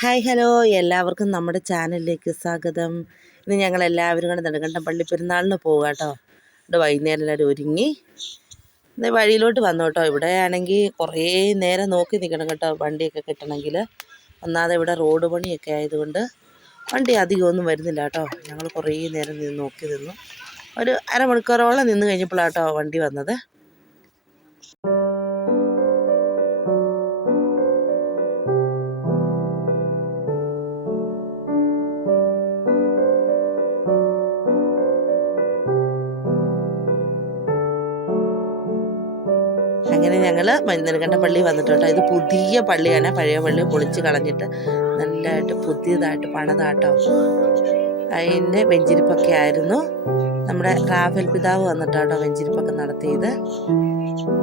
Hi hello. എല്ലാവർക്കും നമ്മുടെ ചാനലിലേക്ക് സ്വാഗതം. ഇന്ന് ഞങ്ങൾ എല്ലാവരും കൂടെ നെടുങ്കണ്ടം പള്ളി പെരുന്നാളിന് പോകുക കേട്ടോ ഇവിടെ വൈകുന്നേരം എല്ലാവരും ഒരുങ്ങി. ഇന്ന് വഴിയിലോട്ട് വന്നു കേട്ടോ ഇവിടെ ആണെങ്കിൽ കുറേ നേരം നോക്കി നിൽക്കണം കേട്ടോ. വണ്ടിയൊക്കെ കിട്ടണമെങ്കിൽ. ഒന്നാതെ ഇവിടെ റോഡ് പണിയൊക്കെ ആയതുകൊണ്ട് വണ്ടി അധികമൊന്നും വരുന്നില്ല കേട്ടോ. ഞങ്ങൾ കുറേ നേരം നിന്ന് നോക്കി നിന്നു. ഒരു അരമണിക്കൂറോളം നിന്ന് കഴിഞ്ഞപ്പോഴാണ് കേട്ടോ വണ്ടി വന്നത്. ഞങ്ങൾ നെടുങ്കണ്ടം പള്ളി വന്നിട്ടുണ്ട് ഇത് പുതിയ പള്ളിയാണ്. പഴയ പള്ളി പൊളിച്ച് കളഞ്ഞിട്ട് നല്ലതായിട്ട് പുതിയതായിട്ട് പണിതാട്ടോ. അതിന്റെ വെഞ്ചിരിപ്പൊക്കെ ആയിരുന്നു. നമ്മുടെ റാഫേൽ പിതാവ് വന്നിട്ടാട്ടോ വെഞ്ചിരിപ്പൊക്കെ നടത്തിയത്.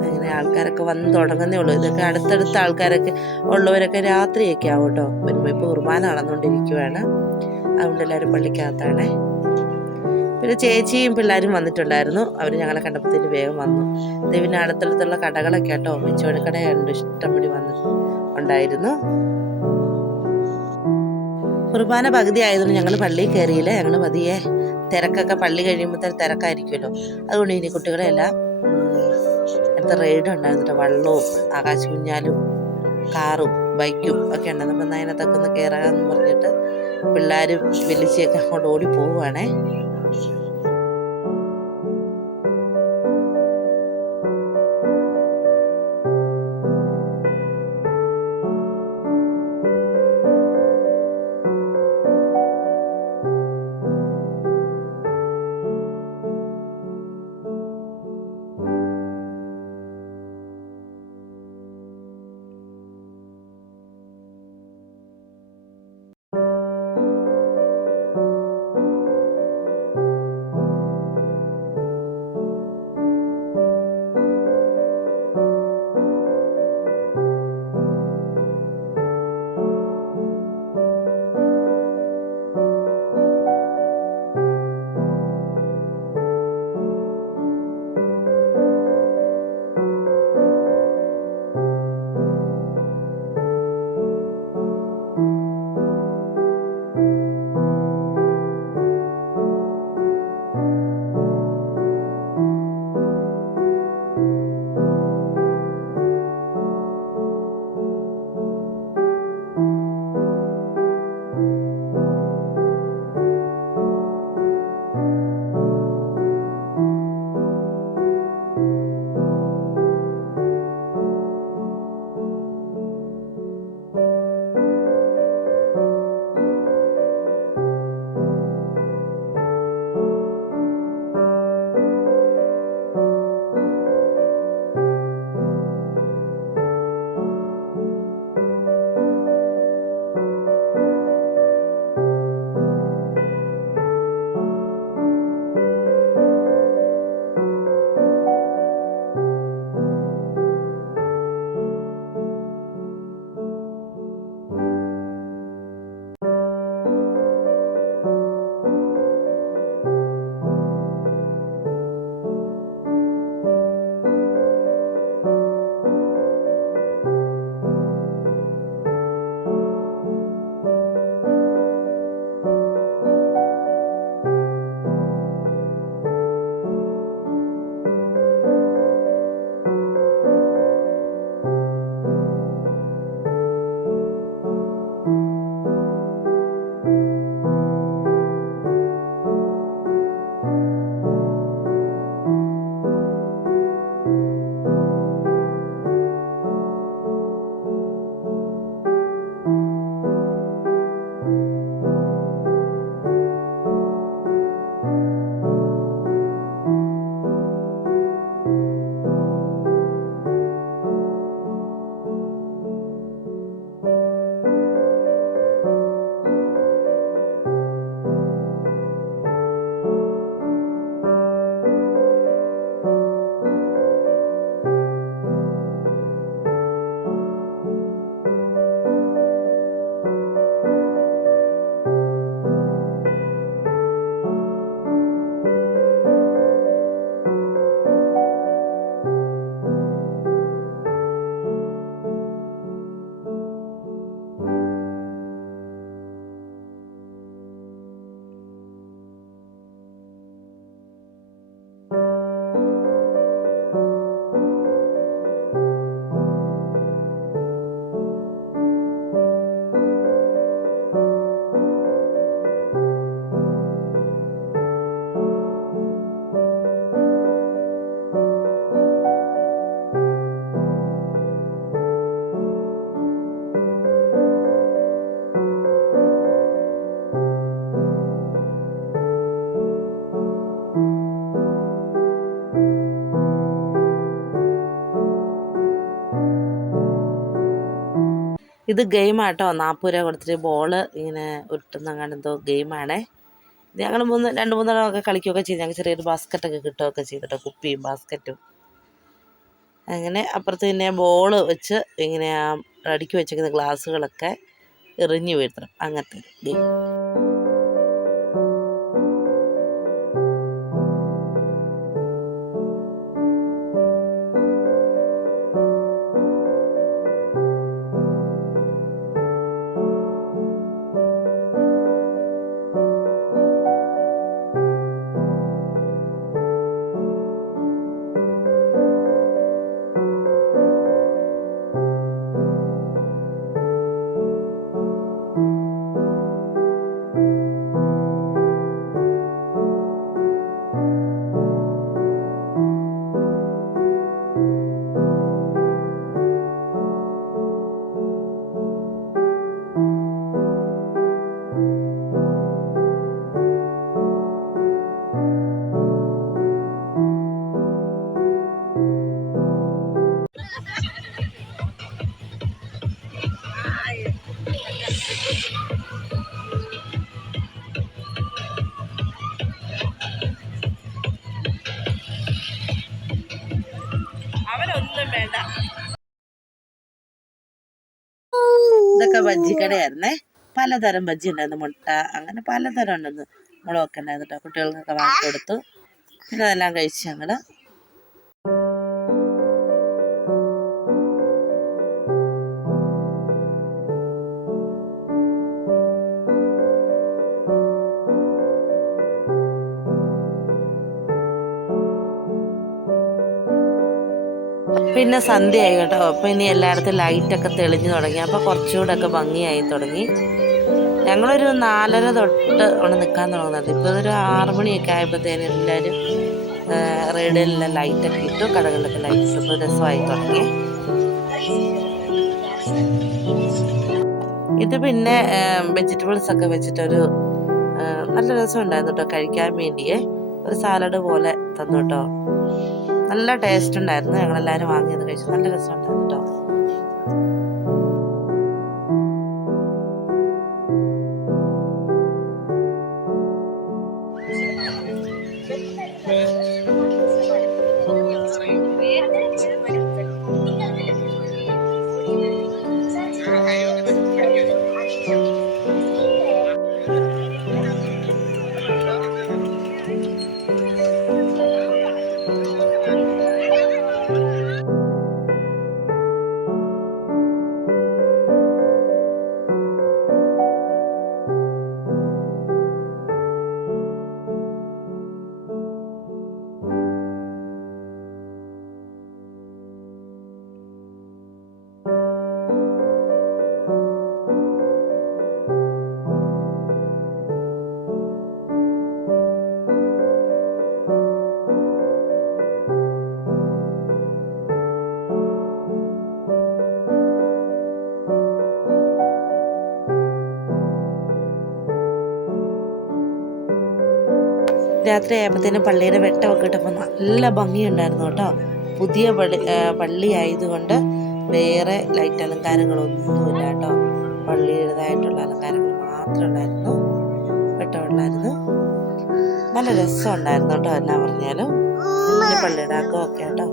അങ്ങനെ ആൾക്കാരൊക്കെ വന്ന് തുടങ്ങുന്നേ ഉള്ളൂ. ഇതൊക്കെ അടുത്തടുത്ത ആൾക്കാരൊക്കെ ഉള്ളവരൊക്കെ രാത്രിയൊക്കെ ആവും കേട്ടോ. വരുമ്പോൾ ഇപ്പോൾ കുർബാന നടന്നുകൊണ്ടിരിക്കുവാണ്. അതുകൊണ്ട് എല്ലാവരും പള്ളിക്കകത്താണേ. പിന്നെ ചേച്ചിയും പിള്ളേരും വന്നിട്ടുണ്ടായിരുന്നു. അവർ ഞങ്ങളെ കണ്ടപ്പോൾ വേഗം വന്നു. ഇത് പിന്നെ അടുത്തടുത്തുള്ള കടകളൊക്കെ കേട്ടോ മെച്ചുവണിക്കടയുണ്ട് ഇഷ്ടംപടി വന്ന് ഉണ്ടായിരുന്നു. കുർബാന പകുതി ആയതുകൊണ്ട് ഞങ്ങൾ പള്ളിയിൽ കയറിയില്ല ഞങ്ങൾ പതിയെ തിരക്കൊക്കെ പള്ളി കഴിയുമ്പോഴത്തെ തിരക്കായിരിക്കുമല്ലോ. അതുകൊണ്ട് ഇനി കുട്ടികളെല്ലാം അടുത്ത റൈഡ് ഉണ്ടായിരുന്നു വള്ളവും ആകാശ കുഞ്ഞാലും കാറും ബൈക്കും ഒക്കെ ഉണ്ടായിരുന്നു അപ്പം അതിനകത്തൊക്കെ ഒന്ന് കയറാമെന്ന് പറഞ്ഞിട്ട് പിള്ളേരും വലിച്ചൊക്കെ അങ്ങോട്ട് ഓടി പോവുകയാണേ Lord. ഇത് ഗെയിമാട്ടോ നാൽപ്പത് രൂപ കൊടുത്തിട്ട് ബോൾ ഇങ്ങനെ ഉരുട്ടുന്ന എന്തോ ഗെയിമാണേ ഞങ്ങൾ മൂന്ന് രണ്ട് മൂന്നെണ്ണമൊക്കെ കളിക്കുകയൊക്കെ ചെയ്തു. ഞങ്ങൾക്ക് ചെറിയൊരു ബാസ്ക്കറ്റൊക്കെ കിട്ടുകയൊക്കെ ചെയ്തിട്ടോ. കുപ്പിയും ബാസ്ക്കറ്റും അങ്ങനെ അപ്പുറത്ത് പിന്നെ ബോൾ വെച്ച് ഇങ്ങനെ അടുക്കി വെച്ചിരിക്കുന്ന ഗ്ലാസ്സുകളൊക്കെ എറിഞ്ഞു വീഴ്ത്തണം. അങ്ങനത്തെ ഗെയിം ഇതൊക്കെ ബജ്ജിക്കടയായിരുന്നേ. പലതരം ബജ്ജി ഉണ്ടായിരുന്നു മുട്ട അങ്ങനെ പലതരം ഉണ്ടെന്ന് മുളകൊക്കെ ഉണ്ടായിരുന്നു കേട്ടോ കുട്ടികൾക്കൊക്കെ വാങ്ങി കൊടുത്തു പിന്നെ അതെല്ലാം കഴിച്ച് ഞങ്ങൾ പിന്നെ സന്ധ്യയായി കേട്ടോ. അപ്പോൾ ഇനി എല്ലായിടത്തും ലൈറ്റൊക്കെ തെളിഞ്ഞു തുടങ്ങി. അപ്പോൾ കുറച്ചുകൂടെ ഒക്കെ ഭംഗിയായി തുടങ്ങി. ഞങ്ങളൊരു നാലര തൊട്ട് അവിടെ നിൽക്കാൻ തുടങ്ങുന്നത്. ഇപ്പോൾ ഒരു ആറ് മണിയൊക്കെ ആയപ്പോഴത്തേനും എല്ലാവരും റേഡിയെല്ലാം ലൈറ്റൊക്കെ ഇട്ടു കടകളിലൊക്കെ ലൈറ്റ് ഇപ്പോൾ രസമായി തുടങ്ങി. ഇത് പിന്നെ വെജിറ്റബിൾസ് ഒക്കെ വെച്ചിട്ടൊരു നല്ല രസമുണ്ടായിരുന്നു കേട്ടോ കഴിക്കാൻ വേണ്ടിയേ. ഒരു സാലഡ് പോലെ തന്നു കേട്ടോ. നല്ല ടേസ്റ്റ് ഉണ്ടായിരുന്നു. ഞങ്ങളെല്ലാവരും വാങ്ങിയത് കഴിച്ചു. നല്ല രസമുണ്ടായിരുന്നു കേട്ടോ രാത്രി ആയപ്പോഴത്തേനും പള്ളിയുടെ വെട്ടമൊക്കെ ഇട്ടപ്പോൾ നല്ല ഭംഗിയുണ്ടായിരുന്നു കേട്ടോ. പുതിയ പള്ളി പള്ളി ആയതുകൊണ്ട് വേറെ ലൈറ്റ് അലങ്കാരങ്ങളൊന്നുമില്ല കേട്ടോ. പള്ളിയുടേതായിട്ടുള്ള അലങ്കാരങ്ങൾ മാത്രമേ ഉണ്ടായിരുന്നു. വെട്ടമുണ്ടായിരുന്നു. നല്ല രസമുണ്ടായിരുന്നു കേട്ടോ എന്നാ പറഞ്ഞാലും. പള്ളിയുടെ അകമൊക്കെ കേട്ടോ.